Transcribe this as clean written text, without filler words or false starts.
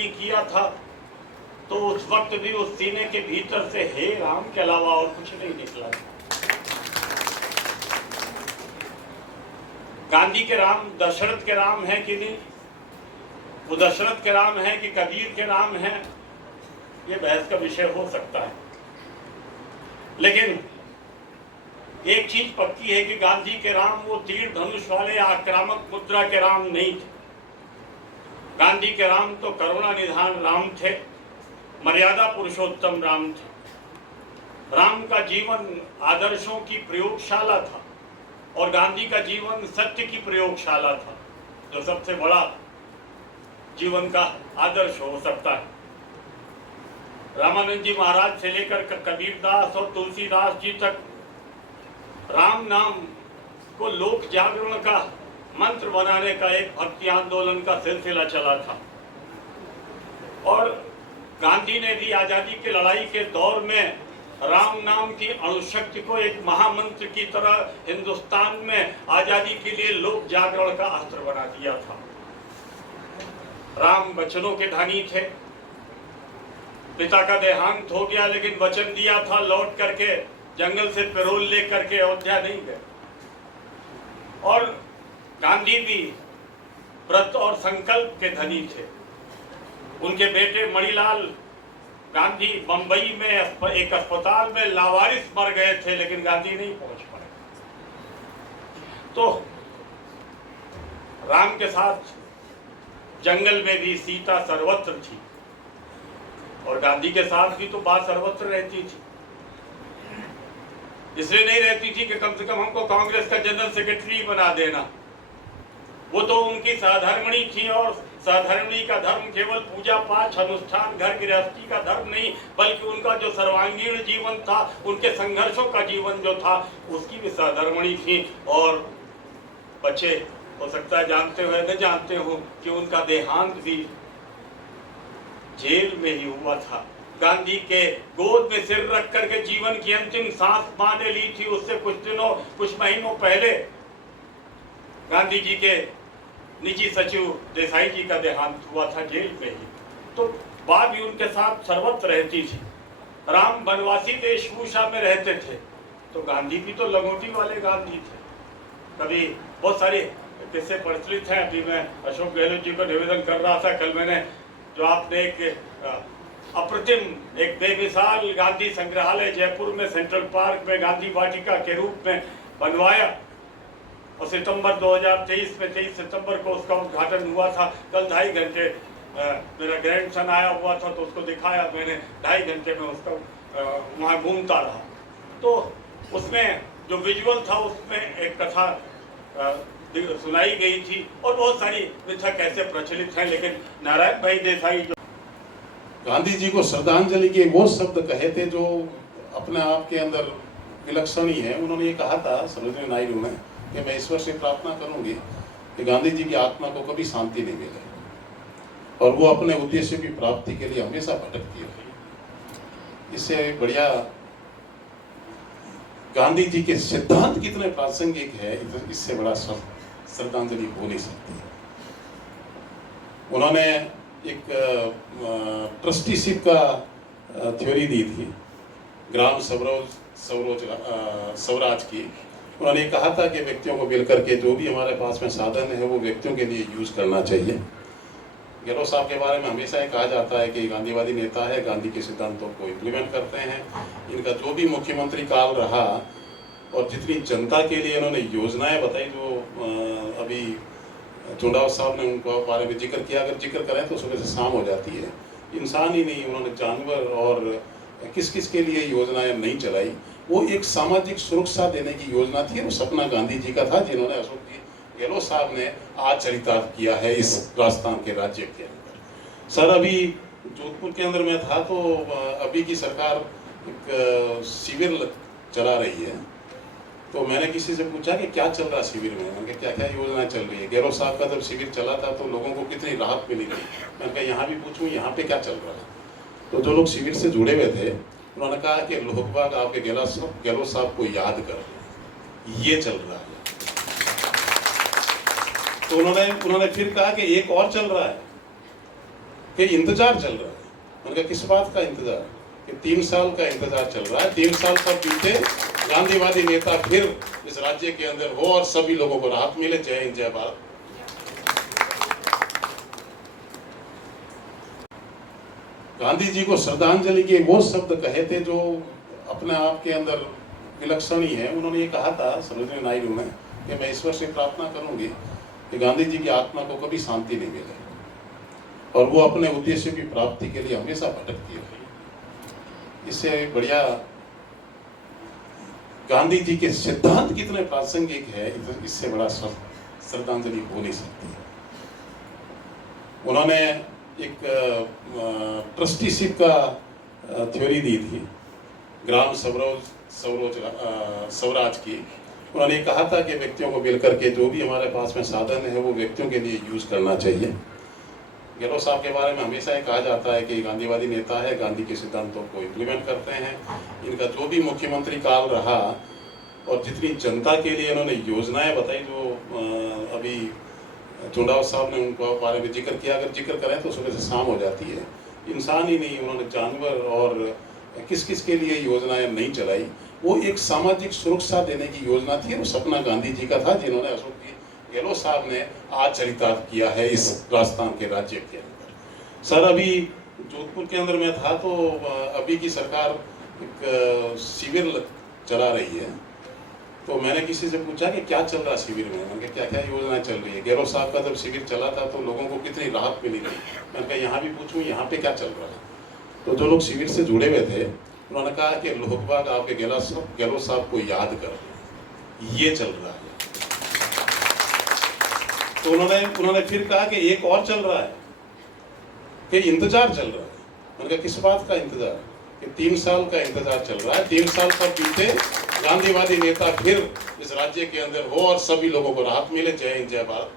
तब्दीली किया था तो उस वक्त भी उस सीने के भीतर से हे राम के अलावा और कुछ नहीं निकला था। गांधी के राम दशरथ के राम है कि नहीं, वो दशरथ के राम है कि कबीर के राम है, ये बहस का विषय हो सकता है। लेकिन एक चीज पक्की है कि गांधी के राम वो तीर धनुष वाले आक्रामक मुद्रा के राम नहीं थे। गांधी के राम तो करुणा निधान राम थे, मर्यादा पुरुषोत्तम राम थे। राम का जीवन आदर्शों की प्रयोगशाला था और गांधी का जीवन सत्य की प्रयोगशाला था, जो सबसे बड़ा जीवन का आदर्श हो सकता है। रामानंद जी महाराज से लेकर कबीरदास और तुलसीदास जी तक राम नाम को लोक जागरण का मंत्र बनाने का एक भक्ति आंदोलन का सिलसिला चला था। और गांधी ने भी आजादी की लड़ाई के दौर में राम नाम की अणुशक्ति को एक महामंत्र की तरह हिंदुस्तान में आजादी के लिए लोक जागरण का अस्त्र बना दिया था। राम वचनों के धनी थे। पिता का देहांत हो गया लेकिन वचन दिया था लौट करके जंगल से पेरोल लेकर के अयोध्या नहीं गए। और गांधी भी व्रत और संकल्प के धनी थे। उनके बेटे मणिलाल गांधी बंबई में एक अस्पताल में लावारिस मर गए थे लेकिन गांधी नहीं पहुंच पाए। तो राम के साथ जंगल में भी सीता सर्वत्र थी और गांधी के साथ भी तो बात सर्वत्र रहती थी। इसलिए नहीं रहती थी कि कम से कम हमको कांग्रेस का जनरल सेक्रेटरी बना देना। वो तो उनकी साधर्मणी थी और साधर्मणी का धर्म केवल पूजा पाठ अनुष्ठान घर गृहस्थी का धर्म नहीं बल्कि उनका जो सर्वांगीण जीवन था, उनके संघर्षों का जीवन जो था, उसकी भी साधर्मणी थी। और बच्चे हो सकता है जानते हो न जानते हो कि उनका देहांत भी जेल में ही हुआ था। गांधी के गोद में सिर रख करके जीवन की अंतिम सांस मां ने ली थी। उससे कुछ महीनों पहले गांधी जी के निजी सचिव देसाई जी का देहांत हुआ था जेल में ही। तो बात भी उनके साथ सर्वत्र रहती थी। राम वनवासी वेशभूषा में रहते थे तो गांधी भी तो लंगोटी वाले गांधी थे। कभी बहुत सारे किस्से प्रचलित हैं। अभी मैं अशोक गहलोत जी को निवेदन कर रहा था, कल मैंने जो आपने एक अप्रतिम एक बेमिसाल गांधी संग्रहालय जयपुर में सेंट्रल पार्क में गांधी वाटिका के रूप में बनवाया और सितंबर 2023 में 23 सितंबर को उसका उद्घाटन हुआ था। कल 2.5 घंटे मेरा ग्रैंडसन आया हुआ था तो उसको दिखाया मैंने। 2.5 घंटे में उसका वहाँ घूमता रहा। तो उसमें जो विजुअल था उसमें एक कथा सुनाई गई थी और बहुत सारी मिथक ऐसे प्रचलित हैं। लेकिन नारायण भाई देसाई जो गांधी जी को श्रद्धांजलि के वो शब्द कहे थे जो अपने आप के अंदर विलक्षण ही है। उन्होंने ये कहा था सरोजिनी नायडू ने कि मैं ईश्वर से प्रार्थना करूंगी कि गांधी जी की आत्मा को कभी शांति नहीं मिले और वो अपने उद्देश्य की प्राप्ति के लिए हमेशा भटकती रही। इससे बढ़िया गांधी जी के सिद्धांत कितने प्रासंगिक है, इससे बड़ा श्रद्धांजलि हो नहीं सकती। उन्होंने एक ट्रस्टीशिप का थ्योरी दी थी, ग्राम स्वराज की। उन्होंने कहा था कि व्यक्तियों को मिलकर के जो भी हमारे पास में साधन है वो व्यक्तियों के लिए यूज करना चाहिए। गहलोत साहब के बारे में हमेशा ये कहा जाता है कि गांधीवादी नेता है, गांधी के सिद्धांतों को इम्प्लीमेंट करते हैं। इनका जो भी मुख्यमंत्री काल रहा और जितनी जनता के लिए इन्होंने योजनाएं बताई, जो अभी चुंडाव साहब ने उनके बारे में जिक्र किया, अगर जिक्र करें तो सुबह से शाम हो जाती है। इंसान ही नहीं, उन्होंने जानवर और किस किस के लिए योजनाएं नहीं चलाई। वो एक सामाजिक सुरक्षा देने की योजना थी। वो सपना गांधी जी का था जिन्होंने अशोक गहलोत साहब ने आज चरितार्थ किया है इस राजस्थान के राज्य के अंदर। सर अभी जोधपुर के अंदर में था तो अभी की सरकार एक शिविर चला रही है। तो मैंने किसी से पूछा कि क्या चल रहा शिविर में, मैंने क्या क्या योजना चल रही है। गहलोत साहब का जब शिविर चला था तो लोगों को कितनी राहत मिली थी। मैंने कहा यहाँ भी पूछूं यहाँ पे क्या चल रहा है। तो जो लोग शिविर से जुड़े हुए थे उन्होंने कहा कि लोकबाग आपके गहलोत साहब को याद कर ये चल रहा है। तो उन्होंने फिर कहा कि एक और चल रहा है। कि इंतजार चल रहा है। उनका किस बात का इंतजार? कि 3 साल का इंतजार चल रहा है। 3 साल पर बीते, गांधीवादी नेता फिर इस राज्य के अंदर हो और सभी लोगों को राहत मिले। जय हिंद, जय भारत। गांधी जी को श्रद्धांजलि के वो शब्द कहे थे जो अपने आप के अंदर विलक्षण ही है। उन्होंने ये कहा था सरोजिनी नायडू ने कि मैं ईश्वर से प्रार्थना करूंगी कि गांधी जी की आत्मा को कभी शांति नहीं मिले और वो अपने उद्देश्य की प्राप्ति के लिए हमेशा भटकती रहे। इससे बढ़िया गांधी जी के सिद्धांत कितने प्रासंगिक है, इससे बड़ा श्रद्धांजलि हो नहीं सकती। उन्होंने एक ट्रस्टीशिप का थ्योरी दी थी, ग्राम स्वराज की। उन्होंने कहा था कि व्यक्तियों को मिलकर के जो भी हमारे पास में साधन है वो व्यक्तियों के लिए यूज करना चाहिए। गहलोत साहब के बारे में हमेशा ये कहा जाता है कि गांधीवादी नेता है, गांधी के सिद्धांतों को इम्प्लीमेंट करते हैं। इनका जो भी मुख्यमंत्री काल रहा और जितनी जनता के लिए इन्होंने योजनाएं बताई, जो अभी चुंडाव साहब ने उनके बारे में जिक्र किया, अगर जिक्र करें तो सुबह से शाम हो जाती है। इंसान ही नहीं, उन्होंने जानवर और किस किस के लिए योजनाएं नहीं चलाई। वो एक सामाजिक सुरक्षा देने की योजना थी। वो सपना गांधी जी का था जिन्होंने अशोक गहलोत साहब ने आज चरितार्थ किया है इस राजस्थान के राज्य के अंदर। सर, अभी जोधपुर के अंदर में था तो अभी की सरकार एक शिविर चला रही है। तो मैंने किसी से पूछा कि क्या चल रहा है शिविर में, मैंने कहा क्या क्या योजनाएं चल रही है। गहलोत साहब का जब शिविर चला था तो लोगों को कितनी राहत मिली थी। मैंने कहा यहाँ भी पूछूं यहाँ पे क्या चल रहा है। तो जो लोग शिविर से जुड़े हुए थे उन्होंने कहा कि लोकबाग आपके गहलोत साहब को याद कर रहे हैं, ये चल रहा है। तो उन्होंने फिर कहा कि एक और चल रहा है, कि इंतजार चल रहा है। मैंने कहा किस बात का इंतजार? कि 3 साल का इंतजार चल रहा है। 3 साल पर बीते, गांधीवादी नेता फिर इस राज्य के अंदर हो और सभी लोगों को राहत मिले। जय हिंद, जय भारत।